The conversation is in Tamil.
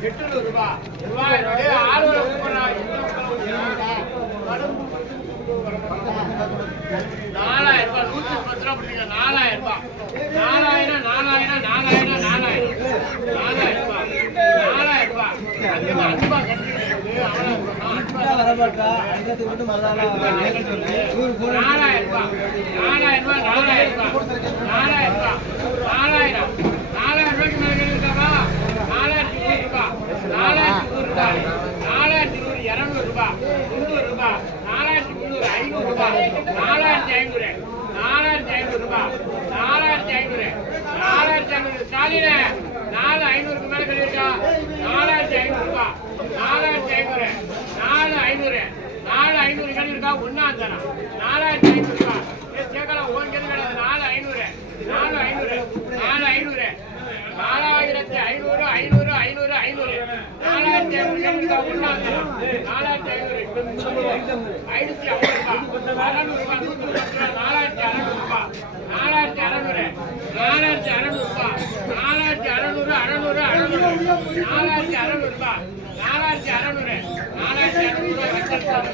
எழுநூறு ரூபாய் ரூபாய் ரூபாய் ஆளுநர் கூப்பிடுறாங்க நாலாயிரம் ரூபாய் நூத்தி பத்து ரூபா பிடிங்க நாலாயிரம் ரூபாய் நாலாயிரம் நாலாயிரம் நாலாயிரம் நாலாயிரம் நாலாயிரம் ரூபாய் நாலாயிரம் ரூபாய் அதிகமா ரூபாய் நாலாயிரம் ரூபாய் நாலாயிரம் ரூபாய் நாலாயிரம் ரூபாய் நாலாயிரம் நாலாயிரம் ரூபாய்க்கு மேல கேட்டுருக்காரா நாலாயிரத்தி நூறு ரூபாய் நாலாயிரத்தி நூறு ரூபாய் நாலாயிரத்தி நூறு இருநூறு ரூபாய் முந்நூறு ரூபாய் நாலாயிரத்தி முந்நூறு ஐநூறு ரூபாய் நாலாயிரத்தி ஐநூறு. நாலாயிரத்தி ஐநூறு ரூபாய் நாலாயிரத்தி ஐநூறு. நாலாயிரத்தி ஐநூறு. ஸ்டாலினே நாலு ஐநூறுக்கு மேல கட்டியிருக்கா? நாலாயிரத்தி ஐநூறு ரூபாய் நாலாயிரத்தி ஐநூறு. நாலு ஐநூறு. நாலு ஐநூறு கட்டியிருக்கா? ஒன்னாம் தரம். நாலாயிரத்தி ஐநூறு ரூபாய் ஏ, கேட்கலாம் ஓங்கிறது கிடையாது நாலு ஐநூறு நாலு ஐநூறு நாலு ஐநூறு நாலாயிரத்தி ஐநூறு ஐநூறு ஐநூறு ஐநூறு. நாலாயிரத்தி ஐநூறு நாலாயிரத்தி ஐநூறு. ஐநூத்தி ஐம்பது ரூபாய் அறநூறு ரூபாய் நூத்தி முப்பது ரூபாய் நாலாயிரத்தி அறநூறு ரூபாய் நாலாயிரத்தி அறநூறு. நாலாயிரத்தி அறநூறு ரூபாய் நாலாயிரத்தி அறநூறு அறநூறு அறநூறு. நாலாயிரத்தி அறநூறு ரூபாய் நாலாயிரத்தி அறநூறு. நாலாயிரத்தி அறநூறு ரூபாய்